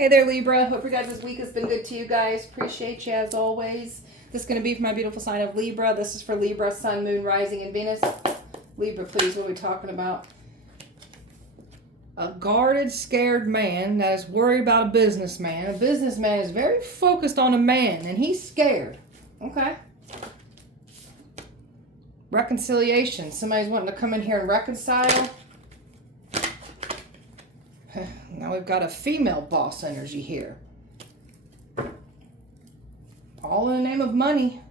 Hey there, Libra. Hope your guys' week has been good to you guys. Appreciate you as always. This is going to be for my beautiful sign of Libra. This is for Libra, Sun, Moon, Rising, and Venus. Libra, please, what are we talking about? A guarded, scared man that is worried about a businessman. A businessman is very focused on a man, and he's scared. Okay. Reconciliation. Somebody's wanting to come in here and reconcile. Now we've got a female boss energy here. All in the name of money.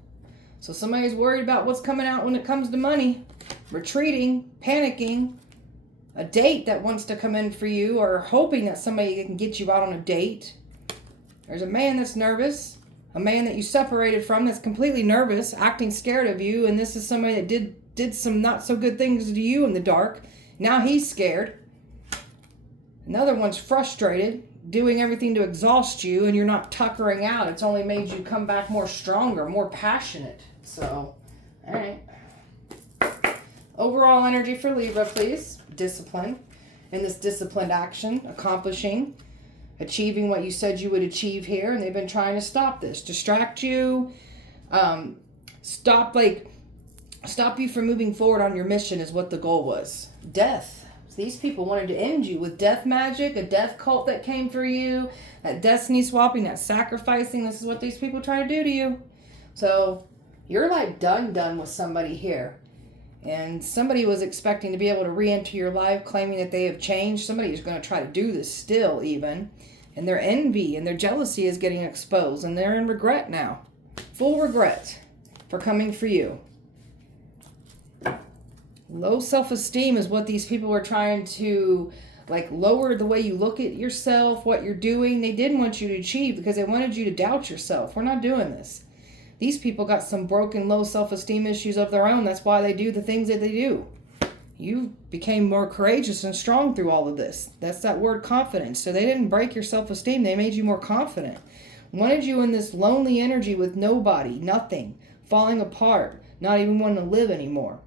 So somebody's worried about what's coming out when it comes to money. Retreating, panicking. A date that wants to come in for you, or hoping that somebody can get you out on a date. There's a man that's nervous. A man that you separated from that's completely nervous, acting scared of you. And this is somebody that did some not so good things to you in the dark. Now he's scared. Another one's frustrated, doing everything to exhaust you, and you're not tuckering out. It's only made you come back more stronger, more passionate. So, all right. Overall energy for Libra, please. Discipline. In this disciplined action, accomplishing, achieving what you said you would achieve here, and they've been trying to stop this. Distract you, stop you from moving forward on your mission is what the goal was. Death. These people wanted to end you with death magic, a death cult that came for you, that destiny swapping, that sacrificing. This is what these people try to do to you. So you're like done with somebody here. And somebody was expecting to be able to re-enter your life, claiming that they have changed. Somebody is going to try to do this still even. And their envy and their jealousy is getting exposed. And they're in regret now. Full regret for coming for you. Low self-esteem is what these people were trying to, lower the way you look at yourself, what you're doing. They didn't want you to achieve because they wanted you to doubt yourself. We're not doing this. These people got some broken, low self-esteem issues of their own. That's why they do the things that they do. You became more courageous and strong through all of this. That's that word confidence. So they didn't break your self-esteem. They made you more confident. Wanted you in this lonely energy with nobody, nothing, falling apart, not even wanting to live anymore.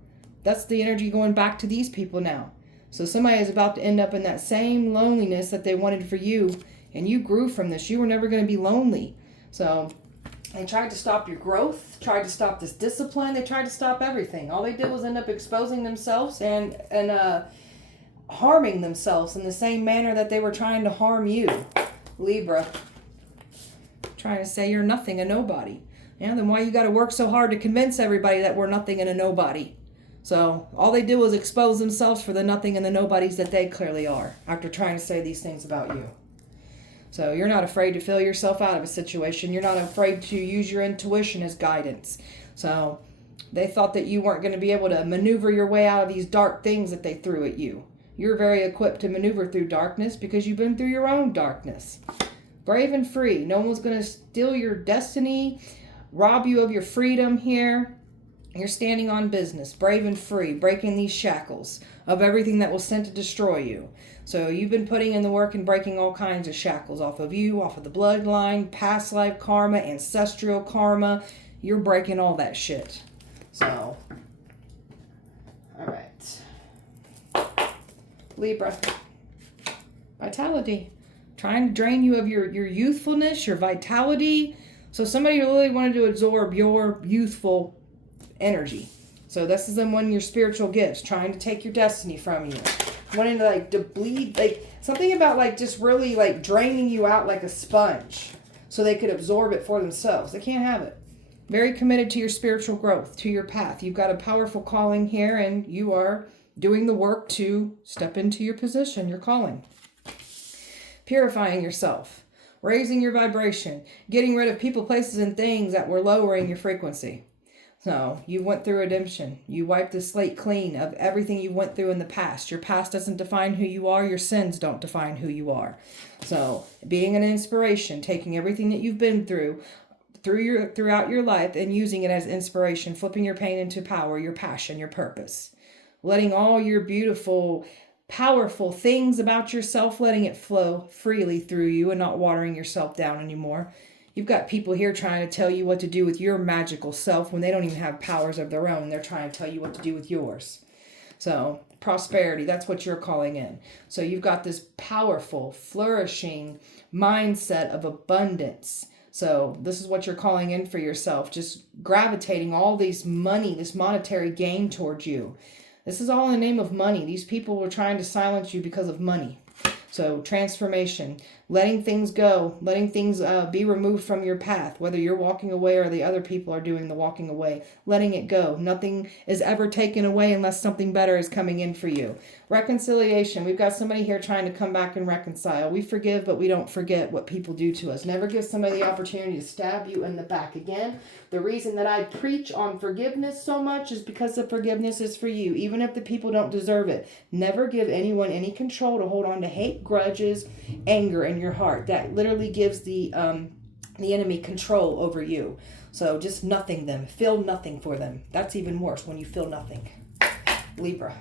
That's the energy going back to these people now. So somebody is about to end up in that same loneliness that they wanted for you. And you grew from this. You were never going to be lonely. So they tried to stop your growth, tried to stop this discipline. They tried to stop everything. All they did was end up exposing themselves and harming themselves in the same manner that they were trying to harm you. Libra. Trying to say you're nothing and nobody. Yeah, then why you got to work so hard to convince everybody that we're nothing and a nobody? So all they did was expose themselves for the nothing and the nobodies that they clearly are after trying to say these things about you. So you're not afraid to fill yourself out of a situation. You're not afraid to use your intuition as guidance. So they thought that you weren't going to be able to maneuver your way out of these dark things that they threw at you. You're very equipped to maneuver through darkness because you've been through your own darkness. Brave and free. No one's going to steal your destiny, rob you of your freedom here. You're standing on business, brave and free, breaking these shackles of everything that was sent to destroy you. So you've been putting in the work and breaking all kinds of shackles off of you, off of the bloodline, past life karma, ancestral karma. You're breaking all that shit. So, all right. Libra. Vitality. Trying to drain you of your youthfulness, your vitality. So somebody really wanted to absorb your youthful energy. So this is them, one of your spiritual gifts, trying to take your destiny from you, wanting to deplete, something about just really draining you out like a sponge so they could absorb it for themselves. They can't have it. Very committed to your spiritual growth, to your path. You've got a powerful calling here, and you are doing the work to step into your position, your calling. Purifying yourself, raising your vibration, getting rid of people, places, and things that were lowering your frequency. So you went through redemption. You wiped the slate clean of everything you went through in the past. Your past doesn't define who you are. Your sins don't define who you are. So being an inspiration, taking everything that you've been throughout your life and using it as inspiration, flipping your pain into power, your passion, your purpose. Letting all your beautiful, powerful things about yourself, letting it flow freely through you and not watering yourself down anymore. You've got people here trying to tell you what to do with your magical self when they don't even have powers of their own. They're trying to tell you what to do with yours. So prosperity. That's what you're calling in. So you've got this powerful, flourishing mindset of abundance. So this is what you're calling in for yourself, just gravitating all these money, this monetary gain towards you. This is all in the name of money. These people were trying to silence you because of money. So transformation, letting things go, letting things be removed from your path, whether you're walking away or the other people are doing the walking away, letting it go. Nothing is ever taken away unless something better is coming in for you. Reconciliation. We've got somebody here trying to come back and reconcile. We forgive, but we don't forget what people do to us. Never give somebody the opportunity to stab you in the back. Again, the reason that I preach on forgiveness so much is because the forgiveness is for you, even if the people don't deserve it. Never give anyone any control to hold on to hate, grudges, anger in your heart. That literally gives the enemy control over you. So just nothing them. Feel nothing for them. That's even worse when you feel nothing. Libra.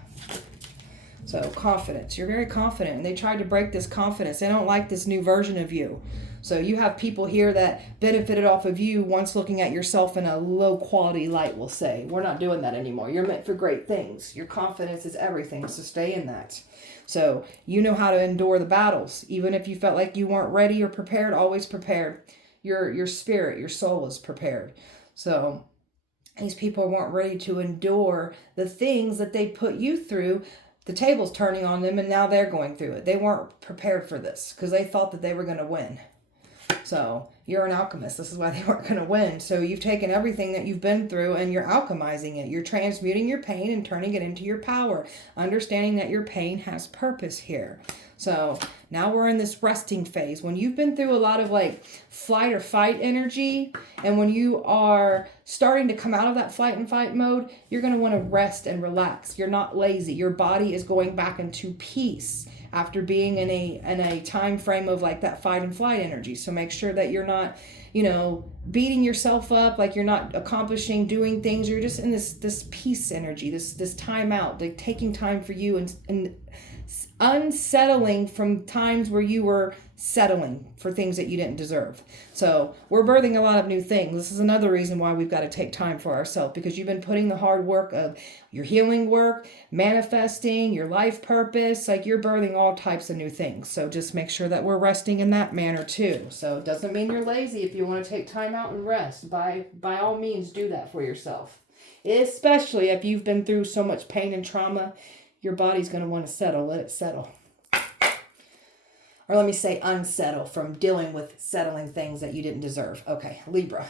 So confidence. You're very confident. And they tried to break this confidence. They don't like this new version of you. So you have people here that benefited off of you once looking at yourself in a low quality light, we'll say. We're not doing that anymore. You're meant for great things. Your confidence is everything. So stay in that. So you know how to endure the battles. Even if you felt like you weren't ready or prepared, always prepared. Your spirit, your soul is prepared. So these people weren't ready to endure the things that they put you through. The table's turning on them and now they're going through it. They weren't prepared for this because they thought that they were going to win. So you're an alchemist. This is why they weren't going to win. So you've taken everything that you've been through and you're alchemizing it. You're transmuting your pain and turning it into your power. Understanding that your pain has purpose here. So now we're in this resting phase. When you've been through a lot of like flight or fight energy, and when you are starting to come out of that flight and fight mode, you're going to want to rest and relax. You're not lazy. Your body is going back into peace after being in a time frame of like that fight and flight energy. So make sure that you're not, beating yourself up, like you're not accomplishing, doing things. You're just in this peace energy, this time out, like taking time for you and unsettling from times where you were settling for things that you didn't deserve. So we're birthing a lot of new things. This is another reason why we've got to take time for ourselves, because you've been putting the hard work of your healing work, manifesting, your life purpose, like you're birthing all types of new things. So just make sure that we're resting in that manner too. So it doesn't mean you're lazy. If you want to take time out and rest, by all means do that for yourself. Especially if you've been through so much pain and trauma, your body's going to want to settle. Let it settle. Or let me say unsettle from dealing with settling things that you didn't deserve. Okay, Libra.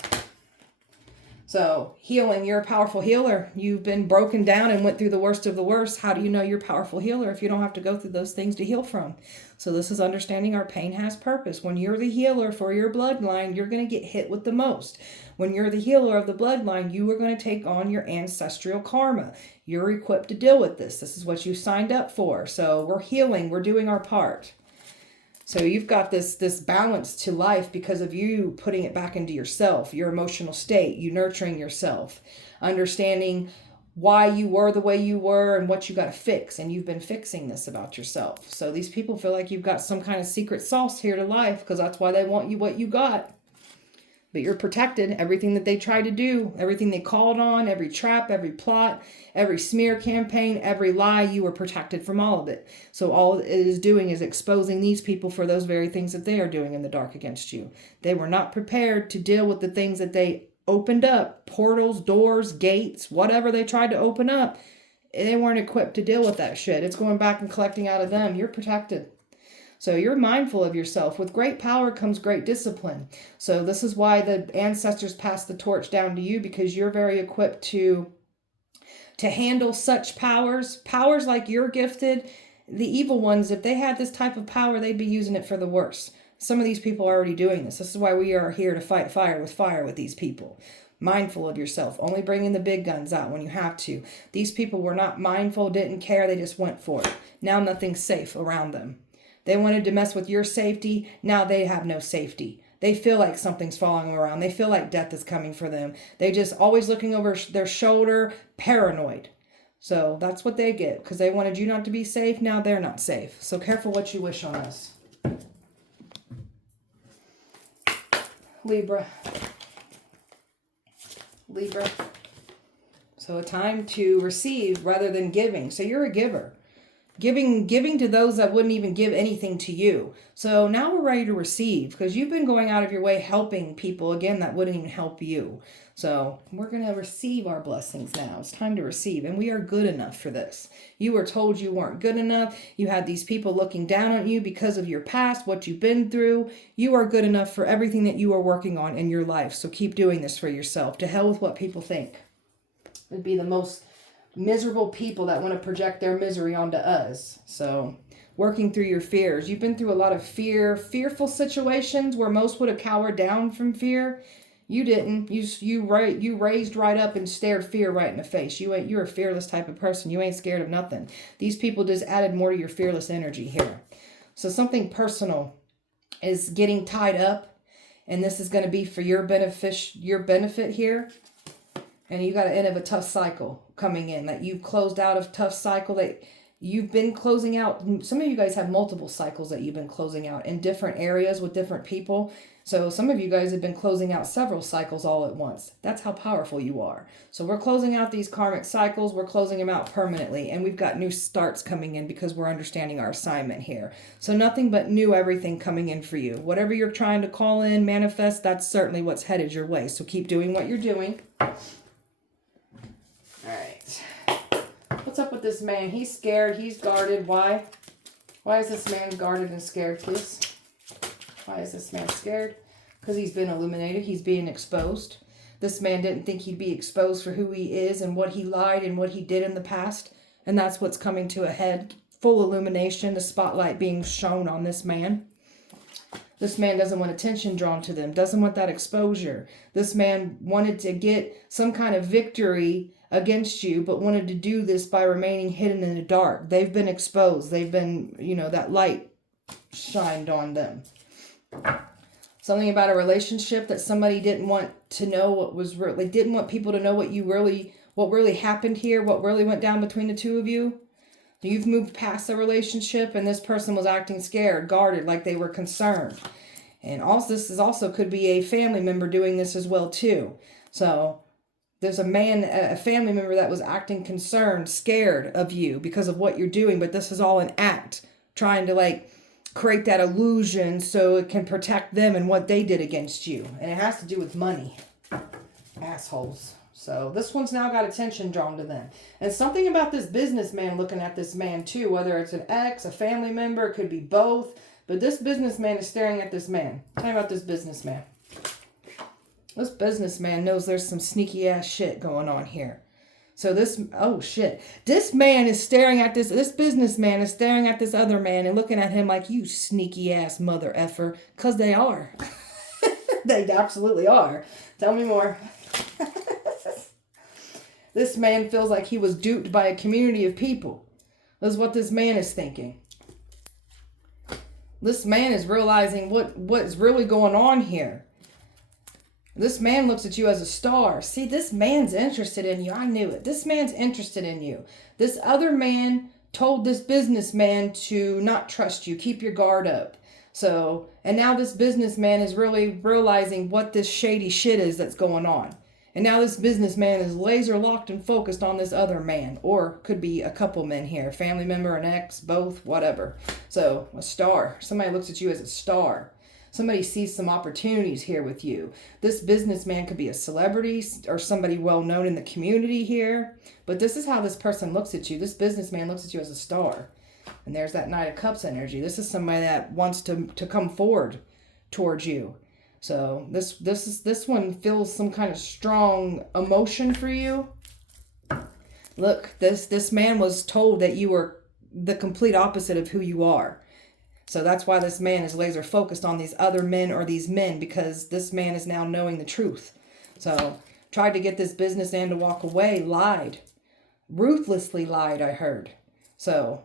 So healing, you're a powerful healer. You've been broken down and went through the worst of the worst. How do you know you're a powerful healer if you don't have to go through those things to heal from? So this is understanding our pain has purpose. When you're the healer for your bloodline, you're going to get hit with the most. When you're the healer of the bloodline, you are going to take on your ancestral karma. You're equipped to deal with this. This is what you signed up for. So we're healing. We're doing our part. So you've got this balance to life because of you putting it back into yourself, your emotional state, you nurturing yourself, understanding why you were the way you were and what you got to fix. And you've been fixing this about yourself. So these people feel like you've got some kind of secret sauce here to life because that's why they want you what you got. But you're protected. Everything that they tried to do, everything they called on, every trap, every plot, every smear campaign, every lie, you were protected from all of it. So all it is doing is exposing these people for those very things that they are doing in the dark against you. They were not prepared to deal with the things that they opened up, portals, doors, gates, whatever they tried to open up. They weren't equipped to deal with that shit. It's going back and collecting out of them. You're protected. So you're mindful of yourself. With great power comes great discipline. So this is why the ancestors passed the torch down to you, because you're very equipped to handle such powers. Powers like you're gifted. The evil ones, if they had this type of power, they'd be using it for the worse. Some of these people are already doing this. This is why we are here to fight fire with these people. Mindful of yourself. Only bringing the big guns out when you have to. These people were not mindful, didn't care. They just went for it. Now nothing's safe around them. They wanted to mess with your safety. Now they have no safety. They feel like something's following around. They feel like death is coming for them. They just always looking over their shoulder, paranoid. So that's what they get because they wanted you not to be safe. Now they're not safe. So careful what you wish on us. Libra. So a time to receive rather than giving. So you're a giver. Giving to those that wouldn't even give anything to you. So now we're ready to receive, because you've been going out of your way helping people, again, that wouldn't even help you. So we're going to receive our blessings now. It's time to receive. And we are good enough for this. You were told you weren't good enough. You had these people looking down on you because of your past, what you've been through. You are good enough for everything that you are working on in your life. So keep doing this for yourself. To hell with what people think. It'd be the most miserable people that want to project their misery onto us. So working through your fears. You've been through a lot of fearful situations where most would have cowered down from fear. You didn't. You raised right up and stared fear right in the face. You're a fearless type of person. You ain't scared of nothing. These people just added more to your fearless energy here. So something personal is getting tied up, and this is going to be for your benefit here. And you got to end of a tough cycle coming in, that you've closed out of tough cycle that you've been closing out. Some of you guys have multiple cycles that you've been closing out in different areas with different people. So some of you guys have been closing out several cycles all at once. That's how powerful you are. So we're closing out these karmic cycles. We're closing them out permanently. And we've got new starts coming in because we're understanding our assignment here. So nothing but new everything coming in for you. Whatever you're trying to call in, manifest, that's certainly what's headed your way. So keep doing what you're doing. Alright. What's up with this man? He's scared. He's guarded. Why? Why is this man guarded and scared, please? Why is this man scared? Because he's been illuminated. He's being exposed. This man didn't think he'd be exposed for who he is and what he lied and what he did in the past. And that's what's coming to a head. Full illumination. The spotlight being shown on this man. This man doesn't want attention drawn to them. Doesn't want that exposure. This man wanted to get some kind of victory against you, but wanted to do this by remaining hidden in the dark. They've been exposed. They've been, that light shined on them. Something about a relationship that somebody didn't want to know what was real. They didn't want people to know what really happened here, what really went down between the two of you. You've moved past the relationship, and this person was acting scared, guarded, like they were concerned. And also, this also could be a family member doing this as well too. So there's a family member that was acting concerned, scared of you because of what you're doing, but this is all an act, trying to create that illusion so it can protect them and what they did against you. And it has to do with money. Assholes. So this one's now got attention drawn to them. And something about this businessman looking at this man too, whether it's an ex, a family member, it could be both. But this businessman is staring at this man. Tell me about this businessman. This businessman knows there's some sneaky ass shit going on here. So this man is staring at this businessman is staring at this other man and looking at him like, you sneaky ass mother effer. Because they are. They absolutely are. Tell me more. This man feels like he was duped by a community of people. That's what this man is thinking. This man is realizing what's really going on here. This man looks at you as a star. See, this man's interested in you. I knew it. This man's interested in you. This other man told this businessman to not trust you. Keep your guard up. So, and now this businessman is really realizing what this shady shit is that's going on. And now this businessman is laser locked and focused on this other man. Or could be a couple men here. Family member, an ex, both, whatever. So, a star. Somebody looks at you as a star. Somebody sees some opportunities here with you. This businessman could be a celebrity or somebody well known in the community here. But this is how this person looks at you. This businessman looks at you as a star. And there's that Knight of Cups energy. This is somebody that wants to come forward towards you. So this one feels some kind of strong emotion for you. Look, this man was told that you were the complete opposite of who you are. So that's why this man is laser focused on these other men or these men, because this man is now knowing the truth. So tried to get this businessman to walk away, lied. Ruthlessly lied, I heard. So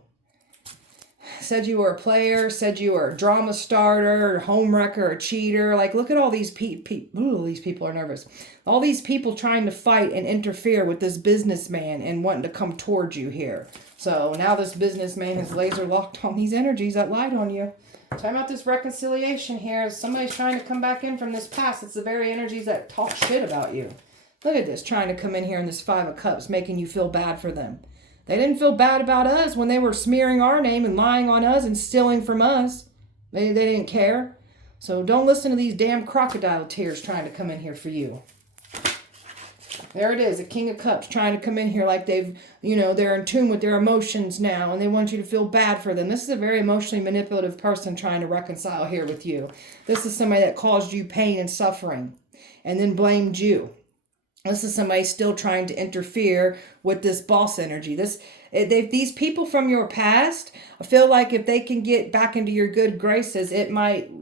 said you were a player, said you were a drama starter, a homewrecker, a cheater. Like, look at all these people. These people are nervous. All these people trying to fight and interfere with this businessman and wanting to come towards you here. So now this businessman is laser locked on these energies that lied on you. Talking about this reconciliation here. Somebody's trying to come back in from this past. It's the very energies that talk shit about you. Look at this, trying to come in here in this 5 of Cups, making you feel bad for them. They didn't feel bad about us when they were smearing our name and lying on us and stealing from us. They didn't care. So don't listen to these damn crocodile tears trying to come in here for you. There it is, a King of Cups trying to come in here like they've, they're in tune with their emotions now and they want you to feel bad for them. This is a very emotionally manipulative person trying to reconcile here with you. This is somebody that caused you pain and suffering and then blamed you. This is somebody still trying to interfere with this boss energy. These people from your past, I feel like if they can get back into your good graces, it might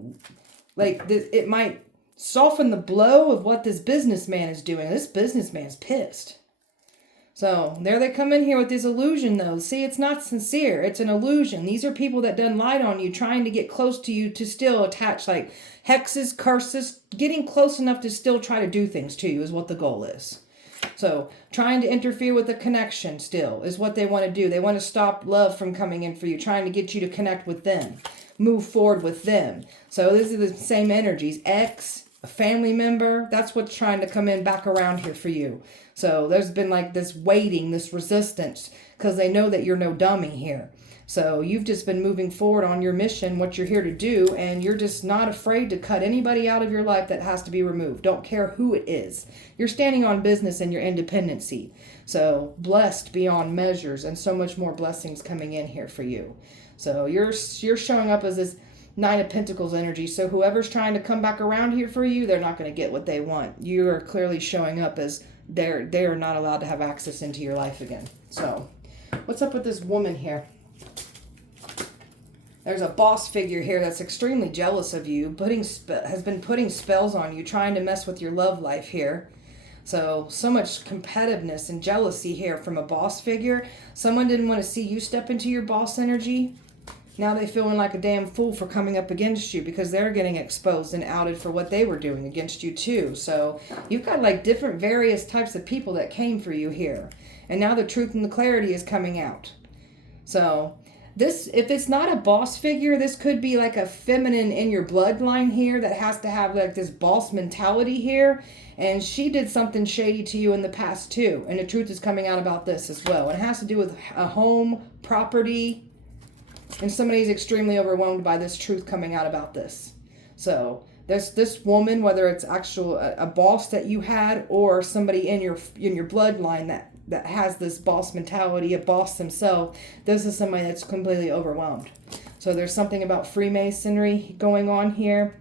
soften the blow of what this businessman is doing. This businessman's pissed. So there they come in here with this illusion though. See, it's not sincere. It's an illusion. These are people that done lied on you, trying to get close to you to still attach like hexes, curses, getting close enough to still try to do things to you is what the goal is. So trying to interfere with the connection still is what they want to do. They want to stop love from coming in for you, trying to get you to connect with them, move forward with them. So these are the same energies. Ex, a family member, that's what's trying to come in back around here for you. So there's been like this waiting, this resistance, because they know that you're no dummy here. So you've just been moving forward on your mission, what you're here to do, and you're just not afraid to cut anybody out of your life that has to be removed. Don't care who it is. You're standing on business and your independency. So blessed beyond measures and so much more blessings coming in here for you. So you're showing up as this Nine of Pentacles energy. So whoever's trying to come back around here for you, they're not going to get what they want. You are clearly showing up as they're not allowed to have access into your life again. So what's up with this woman here? There's a boss figure here that's extremely jealous of you, has been putting spells on you, trying to mess with your love life here. So much competitiveness and jealousy here from a boss figure. Someone didn't want to see you step into your boss energy. Now they feeling like a damn fool for coming up against you because they're getting exposed and outed for what they were doing against you too. So you've got like different various types of people that came for you here. And now the truth and the clarity is coming out. So this, if it's not a boss figure, this could be like a feminine in your bloodline here that has to have like this boss mentality here. And she did something shady to you in the past too. And the truth is coming out about this as well. It has to do with a home, property, and somebody's extremely overwhelmed by this truth coming out about this. So there's this woman, whether it's actual a boss that you had or somebody in your bloodline that has this boss mentality, a boss himself. This is somebody that's completely overwhelmed. So there's something about Freemasonry going on here.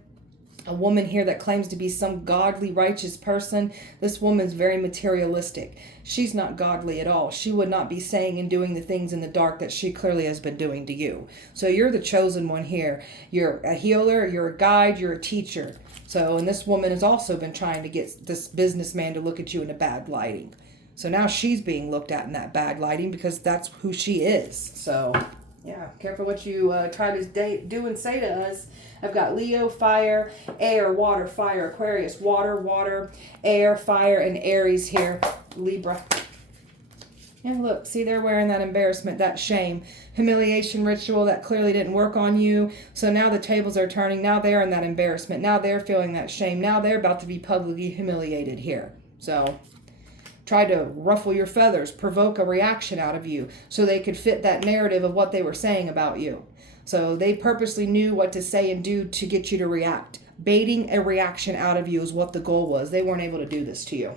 A woman here that claims to be some godly, righteous person. This woman's very materialistic. She's not godly at all. She would not be saying and doing the things in the dark that she clearly has been doing to you. So you're the chosen one here. You're a healer, you're a guide, you're a teacher. So, and this woman has also been trying to get this businessman to look at you in a bad lighting. So now she's being looked at in that bad lighting because that's who she is. So, yeah, careful what you try to do and say to us. I've got Leo, fire, air, water, fire, Aquarius, water, water, air, fire, and Aries here, Libra. And look, see, they're wearing that embarrassment, that shame, humiliation ritual that clearly didn't work on you. So now the tables are turning. Now they're in that embarrassment. Now they're feeling that shame. Now they're about to be publicly humiliated here. So try to ruffle your feathers, provoke a reaction out of you so they could fit that narrative of what they were saying about you. So they purposely knew what to say and do to get you to react. Baiting a reaction out of you is what the goal was. They weren't able to do this to you.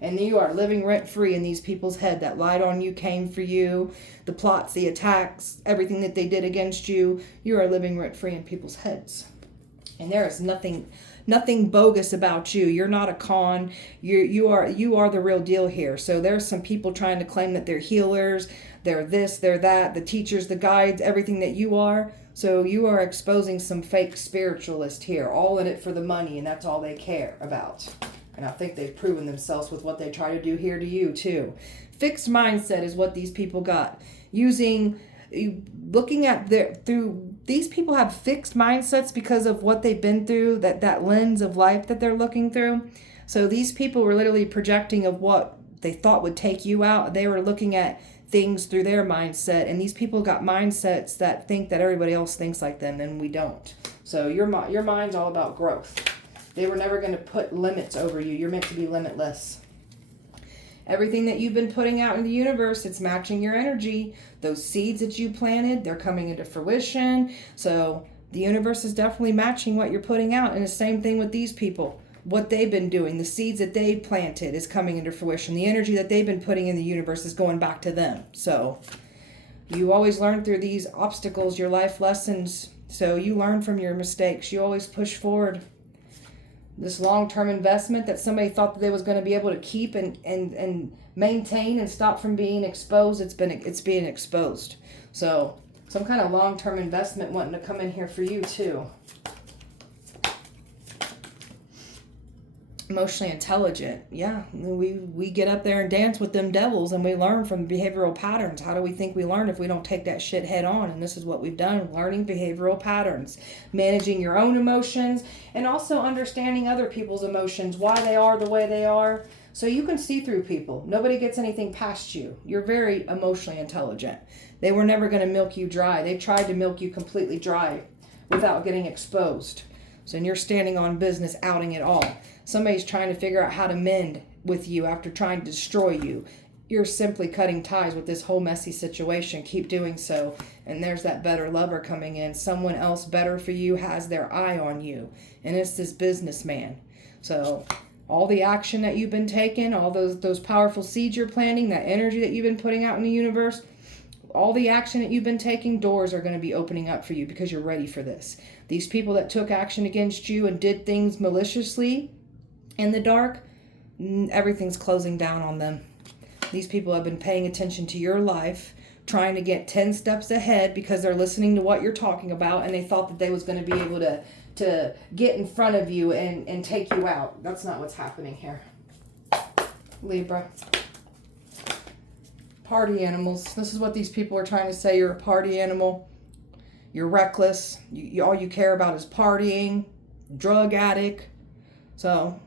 And you are living rent-free in these people's head that lied on you, came for you, the plots, the attacks, everything that they did against you. You are living rent-free in people's heads. And there is nothing bogus about you. You're not a con. You are the real deal here. So there's some people trying to claim that they're healers, they're this, they're that, the teachers, the guides, everything that you are. So you are exposing some fake spiritualist here, all in it for the money, and that's all they care about. And I think they've proven themselves with what they try to do here to you too. Fixed mindset is what these people got. Looking at these people have fixed mindsets because of what they've been through, that lens of life that they're looking through. So these people were literally projecting of what they thought would take you out. They were looking at things through their mindset, and these people got mindsets that think that everybody else thinks like them, and we don't. So your mind's all about growth. They were never going to put limits over you. You're meant to be limitless. Everything that you've been putting out in the universe, it's matching your energy. Those seeds that you planted, they're coming into fruition. So the universe is definitely matching what you're putting out. And the same thing with these people. What they've been doing, the seeds that they've planted is coming into fruition. The energy that they've been putting in the universe is going back to them. So you always learn through these obstacles, your life lessons. So you learn from your mistakes. You always push forward. This long-term investment that somebody thought that they was going to be able to keep and maintain and stop from being exposed, it's being exposed. So some kind of long-term investment wanting to come in here for you too. Emotionally intelligent. Yeah, we get up there and dance with them devils, and we learn from behavioral patterns. How do we think we learn if we don't take that shit head on? And this is what we've done, learning behavioral patterns, managing your own emotions, and also understanding other people's emotions, why they are the way they are, so you can see through people. Nobody gets anything past you. You're very emotionally intelligent. They were never going to milk you dry. They tried to milk you completely dry without getting exposed. So you're standing on business, outing it all. Somebody's trying to figure out how to mend with you after trying to destroy you. You're simply cutting ties with this whole messy situation. Keep doing so. And there's that better lover coming in. Someone else better for you has their eye on you. And it's this businessman. So all the action that you've been taking, all those powerful seeds you're planting, that energy that you've been putting out in the universe, all the action that you've been taking, doors are going to be opening up for you because you're ready for this. These people that took action against you and did things maliciously in the dark, everything's closing down on them. These people have been paying attention to your life, trying to get 10 steps ahead because they're listening to what you're talking about, and they thought that they was going to be able to get in front of you and take you out. That's not what's happening here. Libra. Party animals. This is what these people are trying to say. You're a party animal. You're reckless. All you care about is partying. Drug addict. So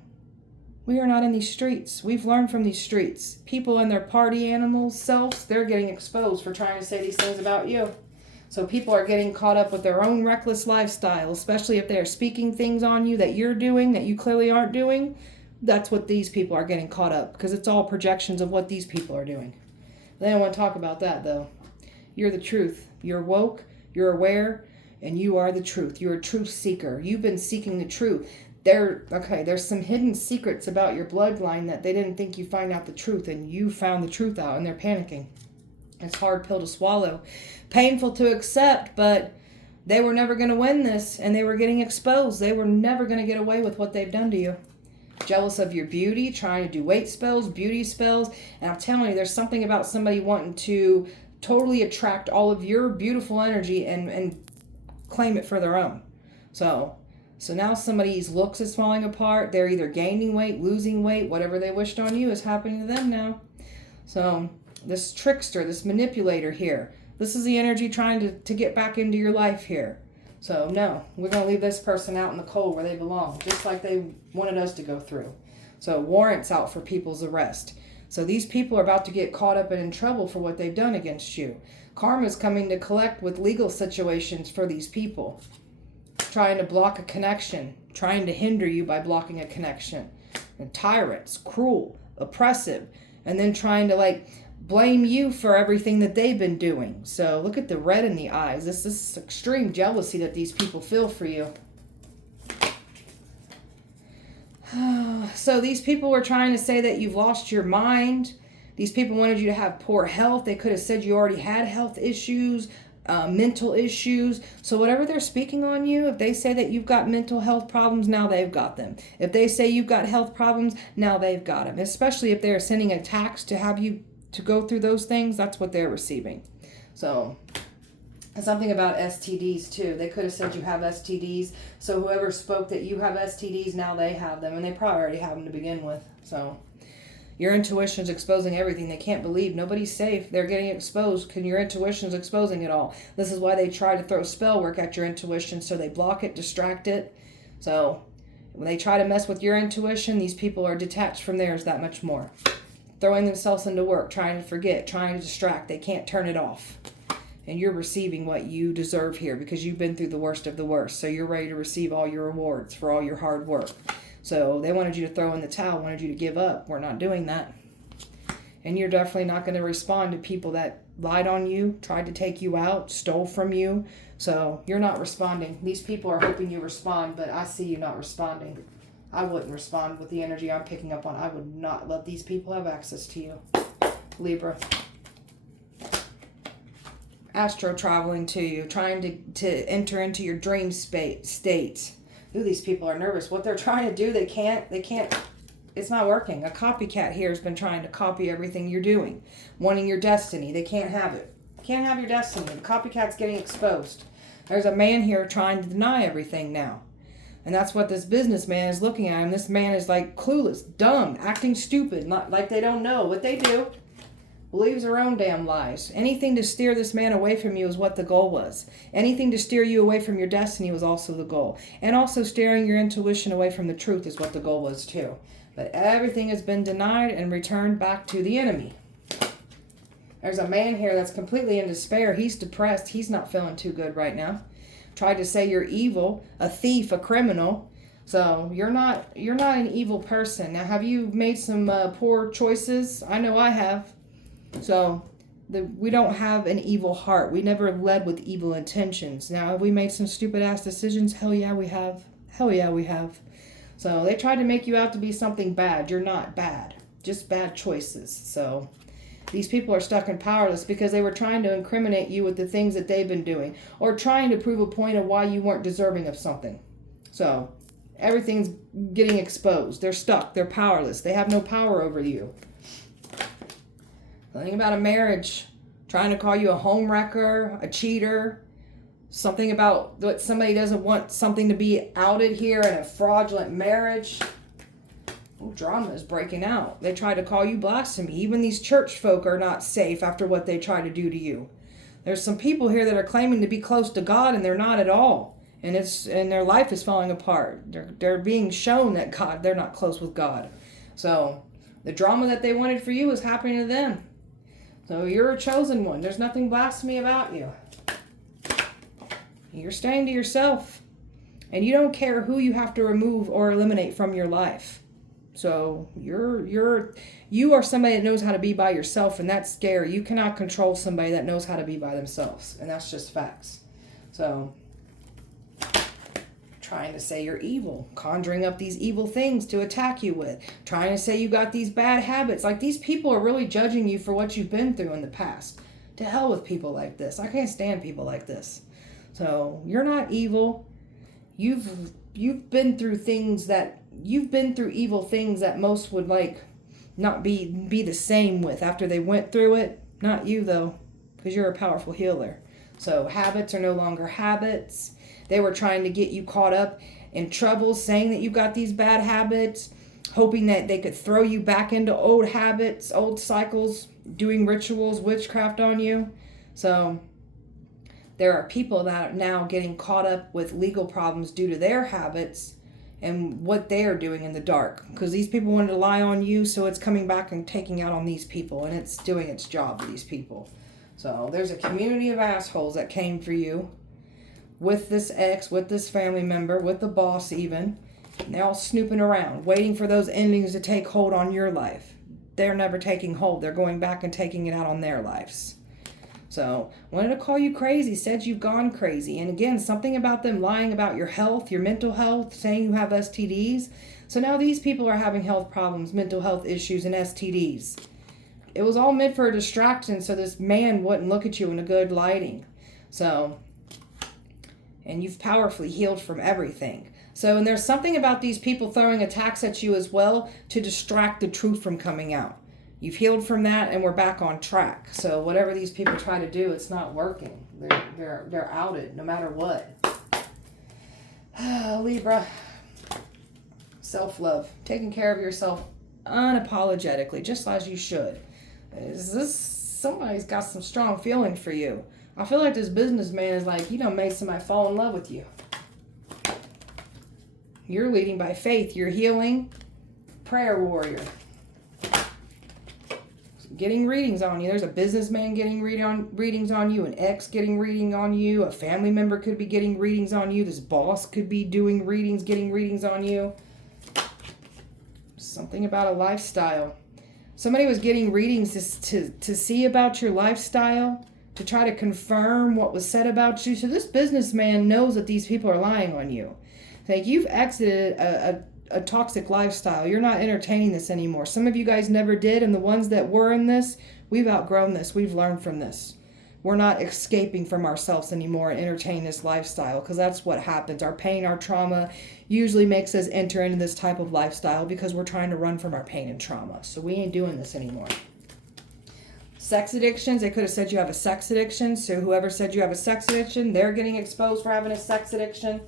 we are not in these streets. We've learned from these streets. People and their party animals selves, they're getting exposed for trying to say these things about you. So people are getting caught up with their own reckless lifestyle, especially if they're speaking things on you that you're doing that you clearly aren't doing. That's what these people are getting caught up, because it's all projections of what these people are doing. They don't want to talk about that, though. You're the truth. You're woke, you're aware, and you are the truth. You're a truth seeker. You've been seeking the truth. There's some hidden secrets about your bloodline that they didn't think you'd find out the truth, and you found the truth out, and they're panicking. It's a hard pill to swallow. Painful to accept, but they were never going to win this, and they were getting exposed. They were never going to get away with what they've done to you. Jealous of your beauty, trying to do weight spells, beauty spells. And I'm telling you, there's something about somebody wanting to totally attract all of your beautiful energy and claim it for their own. So now somebody's looks is falling apart. They're either gaining weight, losing weight, whatever they wished on you is happening to them now. So this trickster, this manipulator here, this is the energy trying to get back into your life here. So no, we're going to leave this person out in the cold where they belong, just like they wanted us to go through. So warrants out for people's arrest. So these people are about to get caught up and in trouble for what they've done against you. Karma's coming to collect with legal situations for these people. Trying to block a connection, trying to hinder you by blocking a connection. And tyrants, cruel, oppressive, and then trying to blame you for everything that they've been doing. So look at the red in the eyes. This is extreme jealousy that these people feel for you. So these people were trying to say that you've lost your mind. These people wanted you to have poor health. They could have said you already had health issues, mental issues. So whatever they're speaking on you, if they say that you've got mental health problems, now they've got them. If they say you've got health problems, now they've got them. Especially if they're sending attacks to have you to go through those things, that's what they're receiving. So something about STDs too. They could have said you have STDs. So whoever spoke that you have STDs, now they have them. And they probably already have them to begin with. So your intuition's exposing everything. They can't believe. Nobody's safe. They're getting exposed because your intuition's exposing it all. This is why they try to throw spell work at your intuition. So they block it, distract it. So when they try to mess with your intuition, these people are detached from theirs that much more. Throwing themselves into work, trying to forget, trying to distract. They can't turn it off. And you're receiving what you deserve here because you've been through the worst of the worst. So you're ready to receive all your rewards for all your hard work. So they wanted you to throw in the towel, wanted you to give up. We're not doing that. And you're definitely not going to respond to people that lied on you, tried to take you out, stole from you. So you're not responding. These people are hoping you respond, but I see you not responding. I wouldn't respond with the energy I'm picking up on. I would not let these people have access to you. Libra. Astro traveling to you, trying to enter into your dream state. Ooh, these people are nervous. What they're trying to do, they can't. It's not working. A copycat here has been trying to copy everything you're doing, wanting your destiny. They can't have it. Can't have your destiny. The copycat's getting exposed. There's a man here trying to deny everything now. And that's what this businessman is looking at him. This man is like clueless, dumb, acting stupid, not like they don't know what they do. Believes their own damn lies. Anything to steer this man away from you is what the goal was. Anything to steer you away from your destiny was also the goal. And also steering your intuition away from the truth is what the goal was too. But everything has been denied and returned back to the enemy. There's a man here that's completely in despair. He's depressed. He's not feeling too good right now. Tried to say you're evil, a thief, a criminal. So you're not an evil person. Now, have you made some poor choices? I know I have. So we don't have an evil heart. We never led with evil intentions. Now, have we made some stupid ass decisions? Hell yeah, we have. Hell yeah, we have. So they tried to make you out to be something bad. You're not bad. Just bad choices. So these people are stuck in powerless because they were trying to incriminate you with the things that they've been doing or trying to prove a point of why you weren't deserving of something. So everything's getting exposed. They're stuck. They're powerless. They have no power over you. Something about a marriage, trying to call you a home wrecker, a cheater, something about what somebody doesn't want something to be outed here in a fraudulent marriage. Oh, drama is breaking out. They try to call you blasphemy. Even these church folk are not safe after what they try to do to you. There's some people here that are claiming to be close to God and they're not at all. And their life is falling apart. They're being shown that they're not close with God. So the drama that they wanted for you is happening to them. So you're a chosen one. There's nothing blasphemy about you. You're staying to yourself. And you don't care who you have to remove or eliminate from your life. So you are somebody that knows how to be by yourself, and that's scary. You cannot control somebody that knows how to be by themselves. And that's just facts. So trying to say you're evil, conjuring up these evil things to attack you with, trying to say you got these bad habits. Like, these people are really judging you for what you've been through in the past. To hell with people like this. I can't stand people like this. So you're not evil. You've been through evil things that most would like not be the same with after they went through it. Not you though, because you're a powerful healer. So habits are no longer habits. They were trying to get you caught up in trouble, saying that you got these bad habits, hoping that they could throw you back into old habits, old cycles, doing rituals, witchcraft on you. So there are people that are now getting caught up with legal problems due to their habits and what they are doing in the dark. Because these people wanted to lie on you, so it's coming back and taking out on these people, and it's doing its job to these people. So there's a community of assholes that came for you with this ex, with this family member, with the boss even. And they're all snooping around, waiting for those endings to take hold on your life. They're never taking hold. They're going back and taking it out on their lives. So, wanted to call you crazy, said you've gone crazy. And again, something about them lying about your health, your mental health, saying you have STDs. So now these people are having health problems, mental health issues, and STDs. It was all meant for a distraction so this man wouldn't look at you in a good lighting. So, and you've powerfully healed from everything. So, and there's something about these people throwing attacks at you as well to distract the truth from coming out. You've healed from that, and we're back on track. So whatever these people try to do, it's not working. They're outed no matter what. Libra. Self-love. Taking care of yourself unapologetically, just as you should. Somebody's got some strong feeling for you. I feel like this businessman is like, you done made somebody fall in love with you. You're leading by faith. You're healing. Prayer warrior. Getting readings on you. There's a businessman getting readings on you. An ex getting reading on you. A family member could be getting readings on you. This boss could be doing readings, getting readings on you. Something about a lifestyle. Somebody was getting readings to see about your lifestyle, to try to confirm what was said about you. So this businessman knows that these people are lying on you. Like, you've exited a toxic lifestyle. You're not entertaining this anymore. Some of you guys never did, and the ones that were in this, we've outgrown this. We've learned from this. We're not escaping from ourselves anymore and entertaining this lifestyle, because that's what happens. Our pain, our trauma usually makes us enter into this type of lifestyle because we're trying to run from our pain and trauma. So we ain't doing this anymore. Sex addictions, they could have said you have a sex addiction. So whoever said you have a sex addiction, they're getting exposed for having a sex addiction.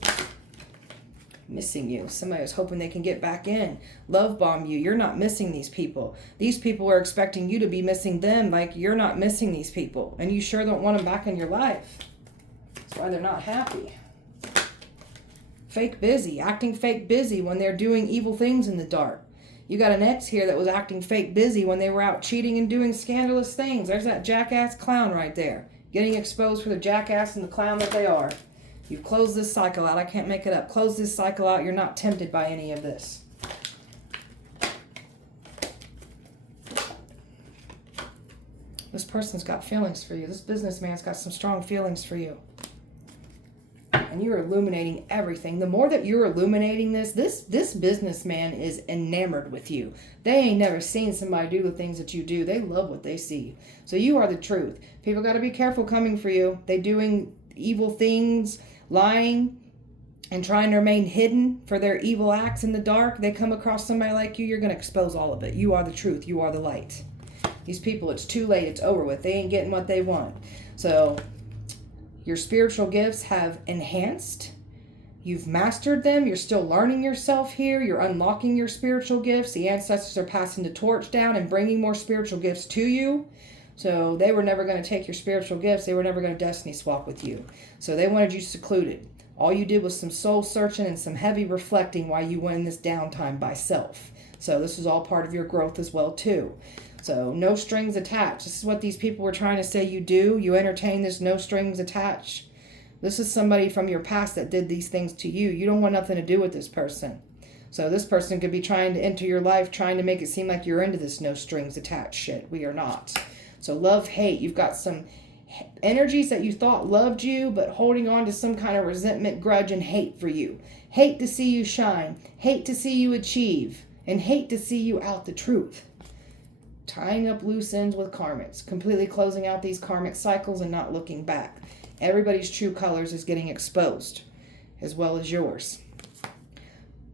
Missing you. Somebody was hoping they can get back in. Love bomb you. You're not missing these people. These people are expecting you to be missing them. Like, you're not missing these people. And you sure don't want them back in your life. That's why they're not happy. Fake busy. Acting fake busy when they're doing evil things in the dark. You got an ex here that was acting fake busy when they were out cheating and doing scandalous things. There's that jackass clown right there. Getting exposed for the jackass and the clown that they are. You've closed this cycle out. I can't make it up. Close this cycle out. You're not tempted by any of this. This person's got feelings for you. This businessman's got some strong feelings for you. And you're illuminating everything. The more that you're illuminating this businessman is enamored with you. They ain't never seen somebody do the things that you do. They love what they see. So you are the truth. People got to be careful coming for you. They doing evil things, lying, and trying to remain hidden for their evil acts in the dark. They come across somebody like you, you're going to expose all of it. You are the truth. You are the light. These people, it's too late. It's over with. They ain't getting what they want. So your spiritual gifts have enhanced. You've mastered them. You're still learning yourself here. You're unlocking your spiritual gifts. The ancestors are passing the torch down and bringing more spiritual gifts to you. So they were never going to take your spiritual gifts. They were never going to destiny swap with you. So they wanted you secluded. All you did was some soul searching and some heavy reflecting while you went in this downtime by self. So this is all part of your growth as well too. So no strings attached. This is what these people were trying to say you do. You entertain this no strings attached. This is somebody from your past that did these things to you. You don't want nothing to do with this person. So this person could be trying to enter your life, trying to make it seem like you're into this no strings attached shit. We are not. So love, hate. You've got some energies that you thought loved you, but holding on to some kind of resentment, grudge, and hate for you. Hate to see you shine. Hate to see you achieve. And hate to see you out the truth. Tying up loose ends with karmics. Completely closing out these karmic cycles and not looking back. Everybody's true colors is getting exposed, as well as yours.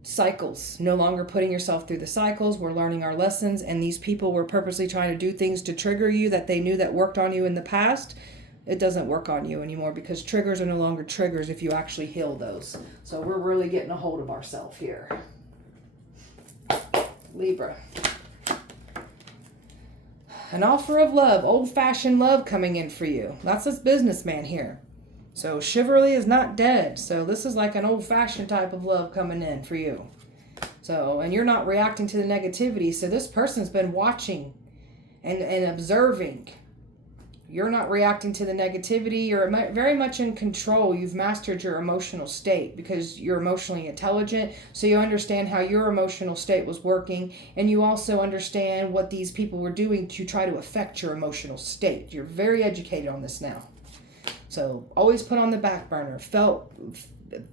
Cycles. No longer putting yourself through the cycles. We're learning our lessons, and these people were purposely trying to do things to trigger you that they knew that worked on you in the past. It doesn't work on you anymore because triggers are no longer triggers if you actually heal those. So we're really getting a hold of ourselves here. Libra. An offer of love, old-fashioned love coming in for you. That's this businessman here. So chivalry is not dead. So this is like an old-fashioned type of love coming in for you. So, and you're not reacting to the negativity. So this person's been watching and observing. You're not reacting to the negativity. You're very much in control. You've mastered your emotional state because you're emotionally intelligent. So you understand how your emotional state was working. And you also understand what these people were doing to try to affect your emotional state. You're very educated on this now. So always put on the back burner. Felt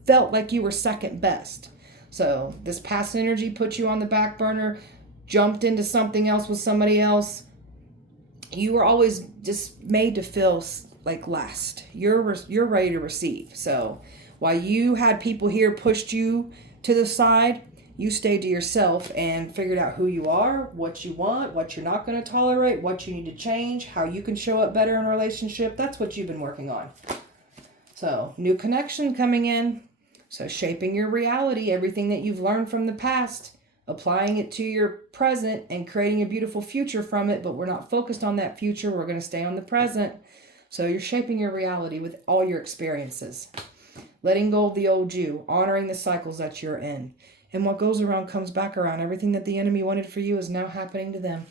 like you were second best. So this past energy put you on the back burner. Jumped into something else with somebody else. You were always just made to feel like last. You're ready to receive. So while you had people here pushed you to the side, you stayed to yourself and figured out who you are, what you want, what you're not going to tolerate, what you need to change, how you can show up better in a relationship. That's what you've been working on. So new connection coming in. So shaping your reality, everything that you've learned from the past, applying it to your present and creating a beautiful future from it, but we're not focused on that future. We're going to stay on the present. So you're shaping your reality with all your experiences. Letting go of the old you, honoring the cycles that you're in. And what goes around comes back around. Everything that the enemy wanted for you is now happening to them.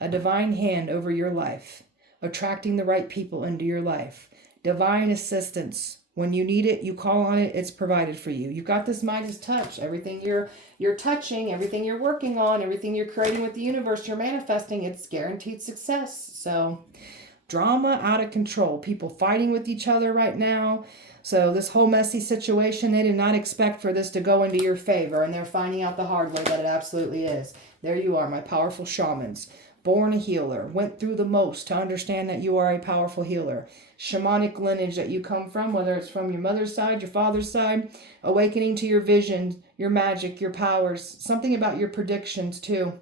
A divine hand over your life, attracting the right people into your life. Divine assistance When you need it, you call on it, it's provided for you. You've got this Midas touch. Everything you're touching, everything you're working on, everything you're creating with the universe, you're manifesting, it's guaranteed success. So drama out of control. People fighting with each other right now. So this whole messy situation, they did not expect for this to go into your favor, and they're finding out the hard way that it absolutely is. There you are, my powerful shamans. Born a healer, went through the most to understand that you are a powerful healer. Shamanic lineage that you come from, whether it's from your mother's side, your father's side, awakening to your vision, your magic, your powers, something about your predictions too.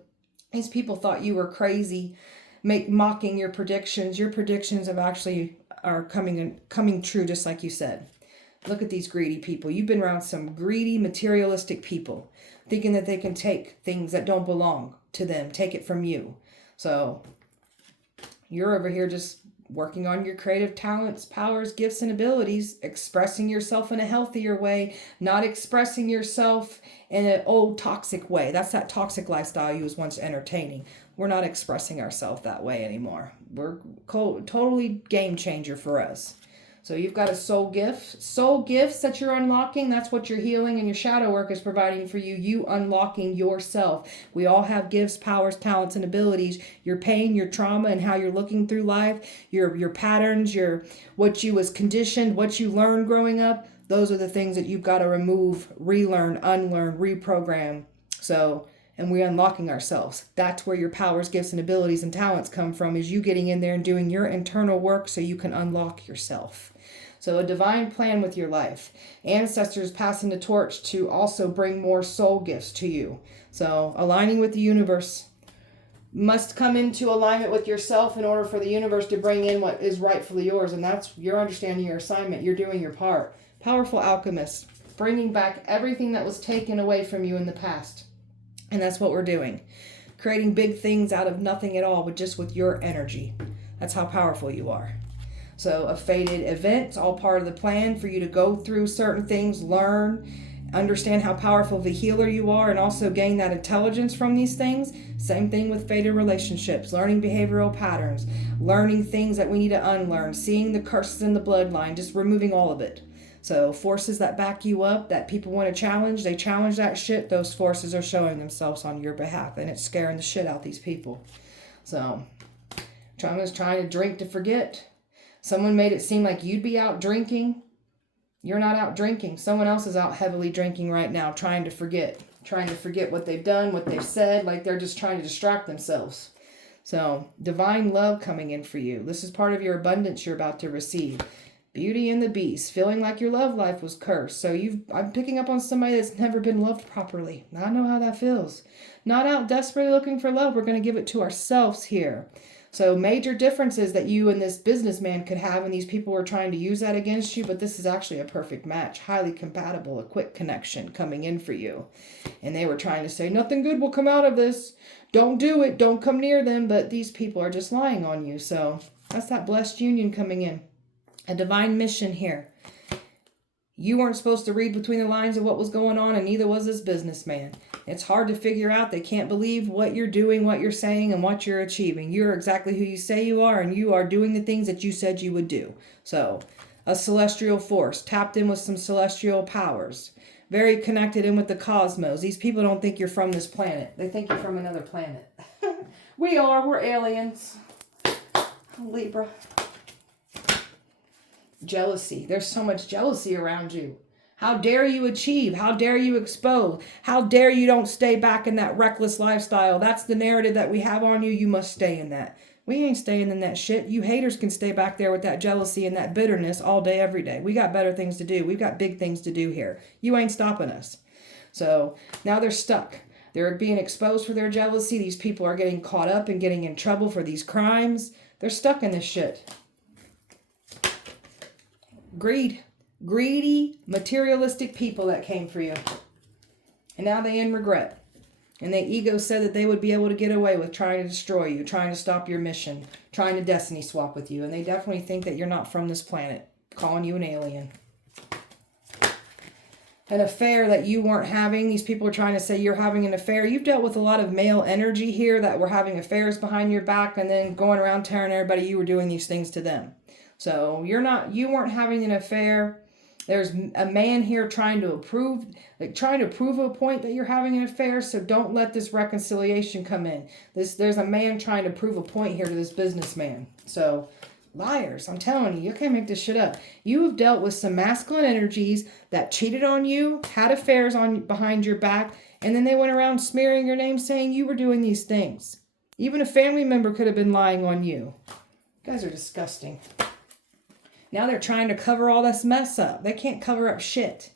These people thought you were crazy, mocking your predictions. Your predictions are coming true, just like you said. Look at these greedy people. You've been around some greedy, materialistic people, thinking that they can take things that don't belong to them, take it from you. So you're over here just working on your creative talents, powers, gifts, and abilities, expressing yourself in a healthier way, not expressing yourself in an old toxic way. That's that toxic lifestyle you was once entertaining. We're not expressing ourselves that way anymore. We're totally game changer for us. So you've got a soul gift. Soul gifts that you're unlocking, that's what your healing and your shadow work is providing for you. You unlocking yourself. We all have gifts, powers, talents, and abilities. Your pain, your trauma, and how you're looking through life, your patterns, what you was conditioned, what you learned growing up, those are the things that you've got to remove, relearn, unlearn, reprogram. And we're unlocking ourselves. That's where your powers, gifts, and abilities and talents come from, is you getting in there and doing your internal work so you can unlock yourself. So a divine plan with your life. Ancestors passing the torch to also bring more soul gifts to you. So aligning with the universe must come into alignment with yourself in order for the universe to bring in what is rightfully yours. And that's your understanding your assignment. You're doing your part. Powerful alchemists, bringing back everything that was taken away from you in the past. And that's what we're doing. Creating big things out of nothing at all, but just with your energy. That's how powerful you are. So a fated event, all part of the plan for you to go through certain things, learn, understand how powerful of a healer you are, and also gain that intelligence from these things. Same thing with fated relationships, learning behavioral patterns, learning things that we need to unlearn, seeing the curses in the bloodline, just removing all of it. So forces that back you up, that people want to challenge, they challenge that shit, those forces are showing themselves on your behalf, and it's scaring the shit out of these people. So Trauma's trying to drink to forget. Someone made it seem like you'd be out drinking. You're not out drinking. Someone else is out heavily drinking right now, trying to forget what they've done, what they've said, like they're just trying to distract themselves. So divine love coming in for you. This is part of your abundance you're about to receive. Beauty and the Beast, feeling like your love life was cursed. So I'm picking up on somebody that's never been loved properly. I know how that feels. Not out desperately looking for love. We're going to give it to ourselves here. So major differences that you and this businessman could have, and these people were trying to use that against you, but this is actually a perfect match. Highly compatible, a quick connection coming in for you. And they were trying to say, nothing good will come out of this. Don't do it. Don't come near them. But these people are just lying on you. So that's that blessed union coming in. A divine mission here. You weren't supposed to read between the lines of what was going on, and neither was this businessman. It's hard to figure out. They can't believe what you're doing, what you're saying, and what you're achieving. You're exactly who you say you are, and you are doing the things that you said you would do. So, a celestial force, tapped in with some celestial powers. Very connected in with the cosmos. These people don't think you're from this planet. They think you're from another planet. We are. We're aliens. Libra. Jealousy. There's so much jealousy around you. How dare you achieve? How dare you expose? How dare you don't stay back in that reckless lifestyle? That's the narrative that we have on you. You must stay in that. We ain't staying in that shit. You haters can stay back there with that jealousy and that bitterness all day, every day. We got better things to do. We've got big things to do here. You ain't stopping us. So now they're stuck. They're being exposed for their jealousy. These people are getting caught up and getting in trouble for these crimes. They're stuck in this shit. Greed. Greedy, materialistic people that came for you. And now they in regret. And the ego said that they would be able to get away with trying to destroy you, trying to stop your mission, trying to destiny swap with you. And they definitely think that you're not from this planet, calling you an alien. An affair that you weren't having. These people are trying to say you're having an affair. You've dealt with a lot of male energy here that were having affairs behind your back and then going around telling everybody you were doing these things to them. So you weren't having an affair. There's a man here trying to prove a point that you're having an affair, so don't let this reconciliation come in. There's a man trying to prove a point here to this businessman. So, liars, I'm telling you can't make this shit up. You have dealt with some masculine energies that cheated on you, had affairs behind your back, and then they went around smearing your name saying you were doing these things. Even a family member could have been lying on you. You guys are disgusting. Now they're trying to cover all this mess up. They can't cover up shit.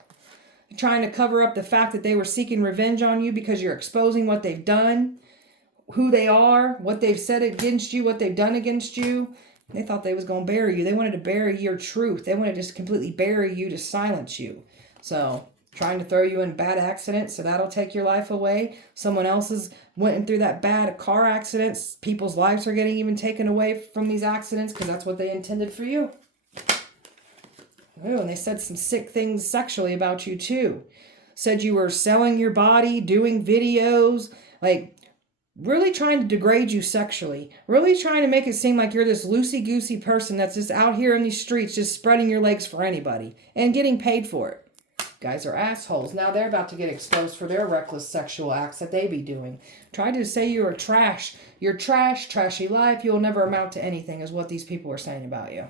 They're trying to cover up the fact that they were seeking revenge on you because you're exposing what they've done, who they are, what they've said against you, what they've done against you. They thought they was going to bury you. They wanted to bury your truth. They wanted to just completely bury you to silence you. So, trying to throw you in bad accidents, so that'll take your life away. Someone else's went through that bad car accidents. People's lives are getting even taken away from these accidents because that's what they intended for you. Oh, and they said some sick things sexually about you too. Said you were selling your body, doing videos, like really trying to degrade you sexually. Really trying to make it seem like you're this loosey-goosey person that's just out here in these streets just spreading your legs for anybody and getting paid for it. Guys are assholes. Now they're about to get exposed for their reckless sexual acts that they be doing. Tried to say you're trash. You're trash, trashy life. You'll never amount to anything is what these people are saying about you.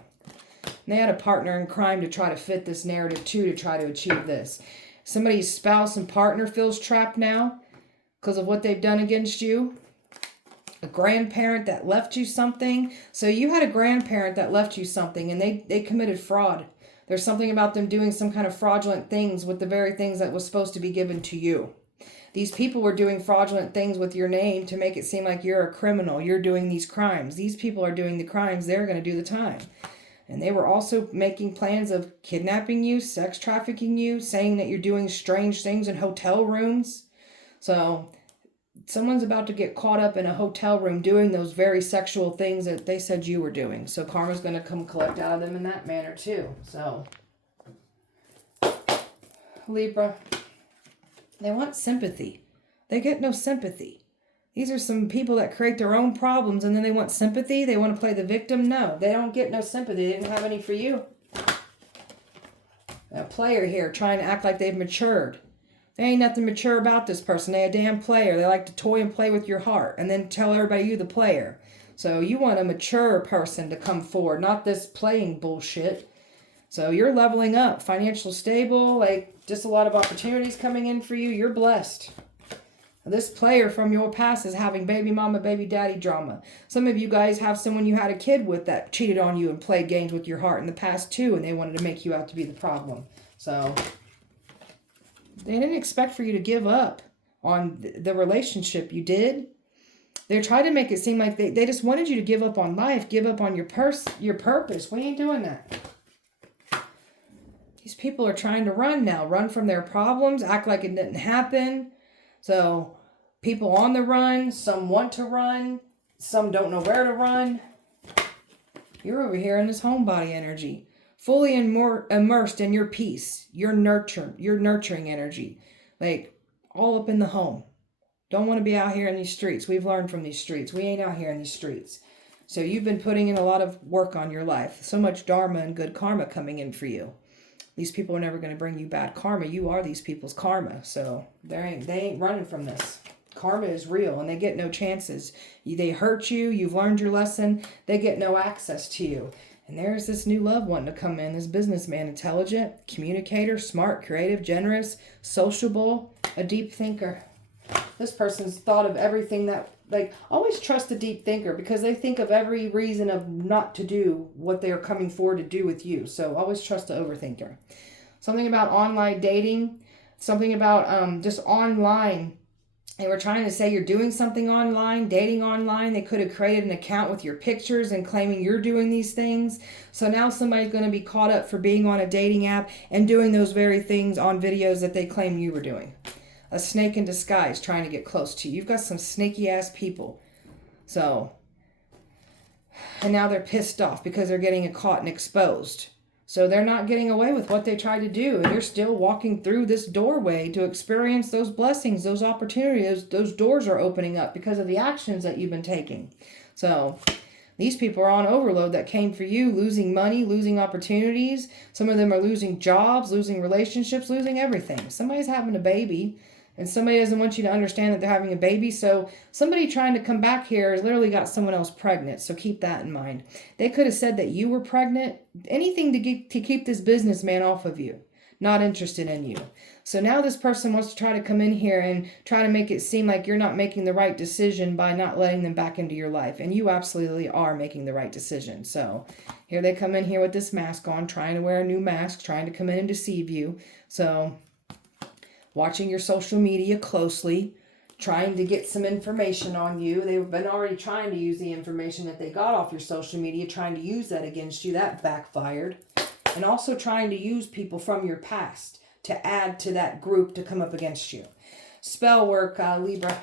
And they had a partner in crime to try to fit this narrative too, to try to achieve this. Somebody's spouse and partner feels trapped now because of what they've done against you. A grandparent that left you something. So you had a grandparent that left you something and they committed fraud. There's something about them doing some kind of fraudulent things with the very things that was supposed to be given to you. These people were doing fraudulent things with your name to make it seem like you're a criminal. You're doing these crimes. These people are doing the crimes. They're going to do the time. And they were also making plans of kidnapping you, sex trafficking you, saying that you're doing strange things in hotel rooms. So someone's about to get caught up in a hotel room doing those very sexual things that they said you were doing. So karma's going to come collect out of them in that manner too. So Libra, they want sympathy. They get no sympathy. These are some people that create their own problems and then they want sympathy. They want to play the victim. No, they don't get no sympathy. They didn't have any for you. A player here trying to act like they've matured. There ain't nothing mature about this person. They a damn player. They like to toy and play with your heart and then tell everybody you the player. So you want a mature person to come forward, not this playing bullshit. So you're leveling up, financial stable, like just a lot of opportunities coming in for you. You're blessed. This player from your past is having baby mama, baby daddy drama. Some of you guys have someone you had a kid with that cheated on you and played games with your heart in the past too, and they wanted to make you out to be the problem. So they didn't expect for you to give up on the relationship. You did. They tried to make it seem like they just wanted you to give up on life, give up on your purpose. We ain't doing that. These people are trying to run now, run from their problems, act like it didn't happen. So people on the run, some want to run, some don't know where to run. You're over here in this homebody energy, fully and more immersed in your peace, your nurturing energy, like all up in the home. Don't want to be out here in these streets. We've learned from these streets. We ain't out here in these streets. So you've been putting in a lot of work on your life. So much dharma and good karma coming in for you. These people are never going to bring you bad karma. You are these people's karma. So they ain't running from this. Karma is real and they get no chances. They hurt you. You've learned your lesson. They get no access to you. And there's this new love wanting to come in. This businessman, intelligent, communicator, smart, creative, generous, sociable, a deep thinker. This person's thought of everything that, like, always trust a deep thinker because they think of every reason of not to do what they are coming forward to do with you. So always trust an overthinker. Something about online dating, something about just online. They were trying to say you're doing something online, dating online. They could have created an account with your pictures and claiming you're doing these things. So now somebody's going to be caught up for being on a dating app and doing those very things on videos that they claim you were doing. A snake in disguise trying to get close to you. You've got some snaky ass people. So, and now they're pissed off because they're getting caught and exposed. So they're not getting away with what they tried to do. And you're still walking through this doorway to experience those blessings, those opportunities. Those doors are opening up because of the actions that you've been taking. So These people are on overload that came for you, losing money, losing opportunities. Some of them are losing jobs, losing relationships, losing everything. Somebody's having a baby, and somebody doesn't want you to understand that they're having a baby. So somebody trying to come back here has literally got someone else pregnant. So keep that in mind. They could have said that you were pregnant. Anything to keep this businessman off of you. Not interested in you. So now this person wants to try to come in here and try to make it seem like you're not making the right decision by not letting them back into your life. And you absolutely are making the right decision. So here they come in here with this mask on, trying to wear a new mask, trying to come in and deceive you. So watching your social media closely, trying to get some information on you. They've been already trying to use the information that they got off your social media, trying to use that against you. That backfired. And also trying to use people from your past to add to that group to come up against you. Spell work, Libra.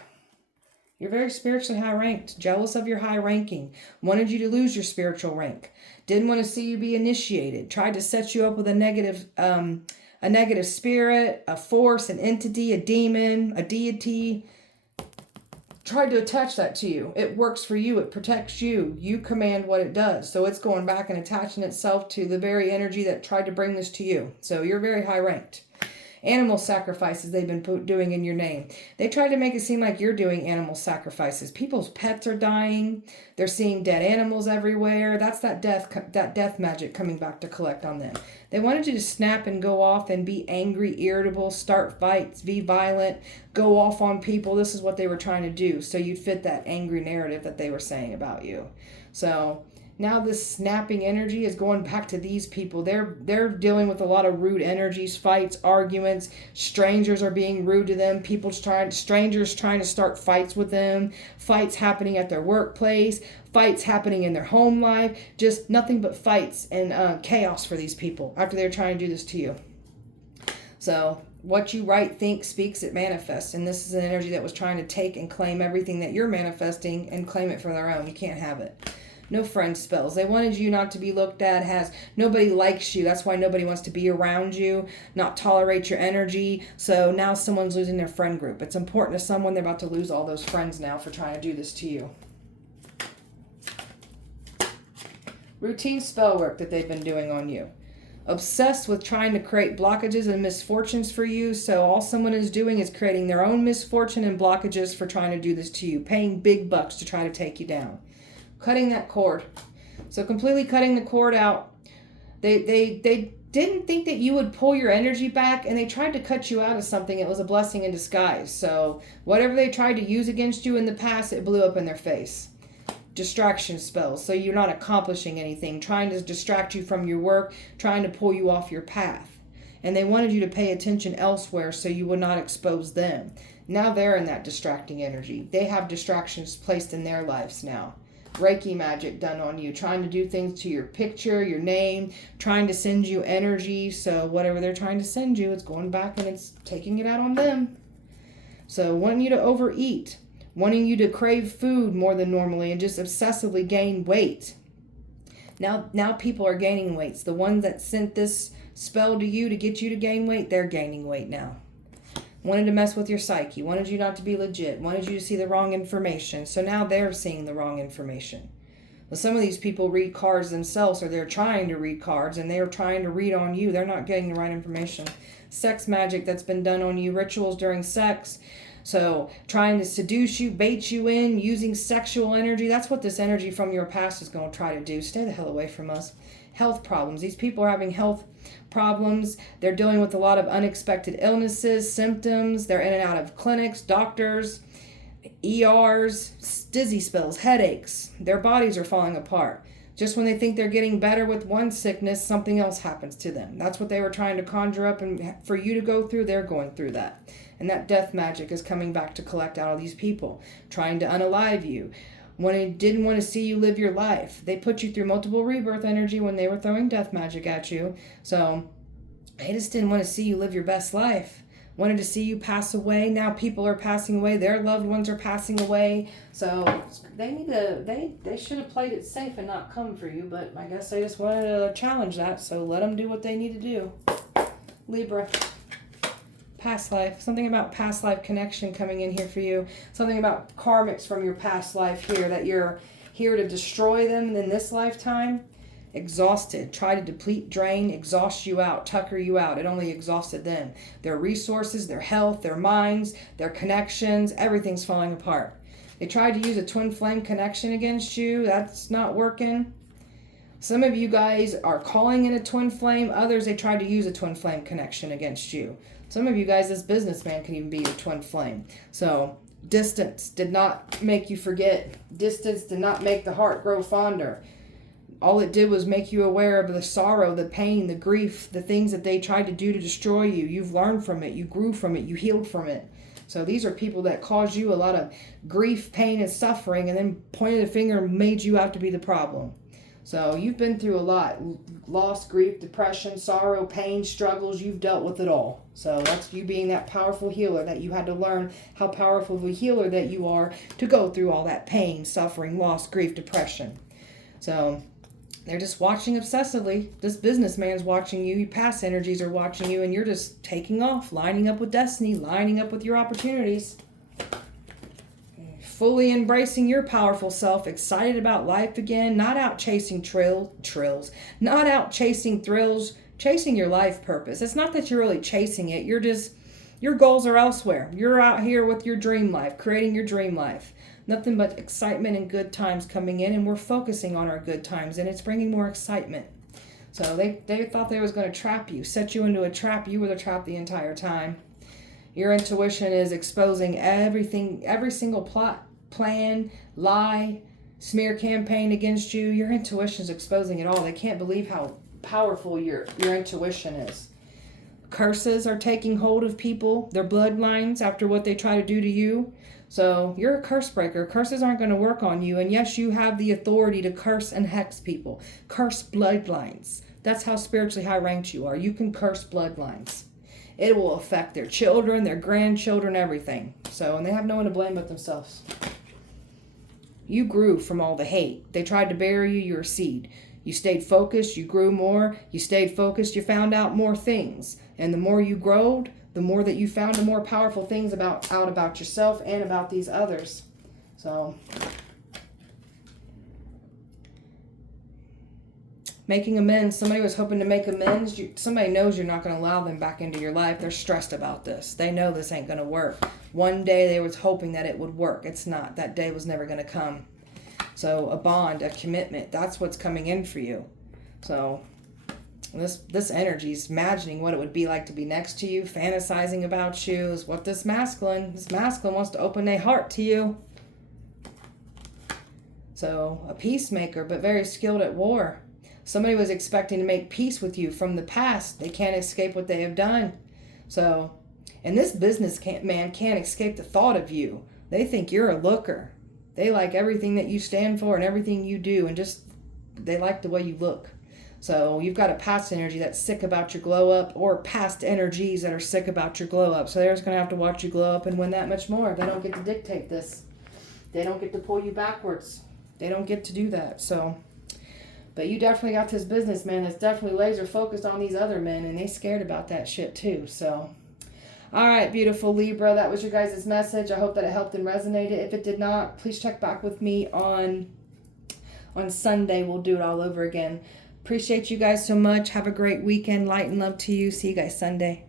You're very spiritually high ranked, jealous of your high ranking, wanted you to lose your spiritual rank, didn't want to see you be initiated, tried to set you up with a negative spirit, a force, an entity, a demon, a deity. Tried to attach that to you. It works for you. It protects you. You command what it does. So it's going back and attaching itself to the very energy that tried to bring this to you. So you're very high ranked. Animal sacrifices they've been doing in your name. They tried to make it seem like you're doing animal sacrifices. People's pets are dying. They're seeing dead animals everywhere. That's that death magic coming back to collect on them. They wanted you to snap and go off and be angry, irritable, start fights, be violent, go off on people. This is what they were trying to do. So you'd fit that angry narrative that they were saying about you. So now this snapping energy is going back to these people. They're dealing with a lot of rude energies, fights, arguments. Strangers are being rude to them. Strangers trying to start fights with them. Fights happening at their workplace. Fights happening in their home life. Just nothing but fights and chaos for these people after they're trying to do this to you. So what you write, think, speaks, it manifests. And this is an energy that was trying to take and claim everything that you're manifesting and claim it for their own. You can't have it. No friend spells. They wanted you not to be looked at. Nobody likes you. That's why nobody wants to be around you, not tolerate your energy. So now someone's losing their friend group. It's important to someone. They're about to lose all those friends now for trying to do this to you. Routine spell work that they've been doing on you. Obsessed with trying to create blockages and misfortunes for you. So all someone is doing is creating their own misfortune and blockages for trying to do this to you. Paying big bucks to try to take you down. Cutting that cord. So completely cutting the cord out. They didn't think that you would pull your energy back, and they tried to cut you out of something. It was a blessing in disguise. So whatever they tried to use against you in the past, it blew up in their face. Distraction spells. So you're not accomplishing anything. Trying to distract you from your work. Trying to pull you off your path. And they wanted you to pay attention elsewhere so you would not expose them. Now they're in that distracting energy. They have distractions placed in their lives now. Reiki magic done on you, trying to do things to your picture, your name, trying to send you energy. So whatever they're trying to send you, it's going back and it's taking it out on them. So wanting you to overeat, wanting you to crave food more than normally and just obsessively gain weight. Now people are gaining weights. The ones that sent this spell to you to get you to gain weight, they're gaining weight now. Wanted to mess with your psyche, wanted you not to be legit, wanted you to see the wrong information. So now they're seeing the wrong information. Well, some of these people read cards themselves, or they're trying to read cards, and they're trying to read on you. They're not getting the right information. Sex magic that's been done on you, rituals during sex. So trying to seduce you, bait you in, using sexual energy. That's what this energy from your past is going to try to do. Stay the hell away from us. Health problems. These people are having health problems. They're dealing with a lot of unexpected illnesses, symptoms. They're in and out of clinics, doctors, ERs, dizzy spells, headaches. Their bodies are falling apart. Just when they think they're getting better with one sickness, something else happens to them. That's what they were trying to conjure up, and for you to go through, they're going through that. And that death magic is coming back to collect out all these people, trying to unalive you. When they didn't want to see you live your life. They put you through multiple rebirth energy when they were throwing death magic at you. So they just didn't want to see you live your best life. Wanted to see you pass away. Now people are passing away. Their loved ones are passing away. So they should have played it safe and not come for you. But I guess they just wanted to challenge that. So let them do what they need to do. Libra. Past life. Something about past life connection coming in here for you. Something about karmics from your past life here that you're here to destroy them in this lifetime. Exhausted, try to deplete, drain, exhaust you out, tucker you out. It only exhausted them. Their resources, their health, their minds, their connections, everything's falling apart. They tried to use a twin flame connection against you. That's not working. Some of you guys are calling it a twin flame. Others, they tried to use a twin flame connection against you. Some of you guys, this businessman can even be your twin flame. So distance did not make you forget. Distance did not make the heart grow fonder. All it did was make you aware of the sorrow, the pain, the grief, the things that they tried to do to destroy you. You've learned from it. You grew from it. You healed from it. So these are people that caused you a lot of grief, pain, and suffering, and then pointed a finger and made you out to be the problem. So you've been through a lot. Loss, grief, depression, sorrow, pain, struggles. You've dealt with it all. So that's you being that powerful healer, that you had to learn how powerful of a healer that you are to go through all that pain, suffering, loss, grief, depression. So they're just watching obsessively. This businessman's watching you. Your past energies are watching you, and you're just taking off, lining up with destiny, lining up with your opportunities. Fully embracing your powerful self, excited about life again, not out chasing thrills, not out chasing thrills, chasing your life purpose. It's not that you're really chasing it. Your goals are elsewhere. You're out here with your dream life, creating your dream life. Nothing but excitement and good times coming in, and we're focusing on our good times, and it's bringing more excitement. So they thought they was going to trap you, set you into a trap. You were the trap the entire time. Your intuition is exposing everything, every single plot, plan, lie, smear campaign against you. Your intuition is exposing it all. They can't believe how powerful your intuition is. Curses are taking hold of people, their bloodlines, after what they try to do to you. So you're a curse breaker. Curses aren't going to work on you. And yes, you have the authority to curse and hex people. Curse bloodlines. That's how spiritually high ranked you are. You can curse bloodlines. It will affect their children, their grandchildren, everything. So, and they have no one to blame but themselves. You grew from all the hate. They tried to bury you, your seed. You stayed focused. You grew more. You stayed focused. You found out more things. And the more you growed, the more that you found the more powerful things out about yourself and about these others. So, making amends. Somebody was hoping to make amends. Somebody knows you're not going to allow them back into your life. They're stressed about this. They know this ain't going to work. One day they was hoping that it would work. It's not. That day was never going to come. So a bond, a commitment, that's what's coming in for you. So this energy is imagining what it would be like to be next to you, fantasizing about you, is what this masculine wants to open their heart to you. So a peacemaker, but very skilled at war. Somebody was expecting to make peace with you from the past. They can't escape what they have done. So, and this businessman can't escape the thought of you. They think you're a looker. They like everything that you stand for and everything you do, and just they like the way you look. So you've got a past energy that's sick about your glow up, or past energies that are sick about your glow up. So they're just going to have to watch you glow up and win that much more. They don't get to dictate this. They don't get to pull you backwards. They don't get to do that. So, but you definitely got this businessman that's definitely laser focused on these other men, and they scared about that shit too. So, all right, beautiful Libra, that was your guys' message. I hope that it helped and resonated. If it did not, please check back with me on Sunday. We'll do it all over again. Appreciate you guys so much. Have a great weekend. Light and love to you. See you guys Sunday.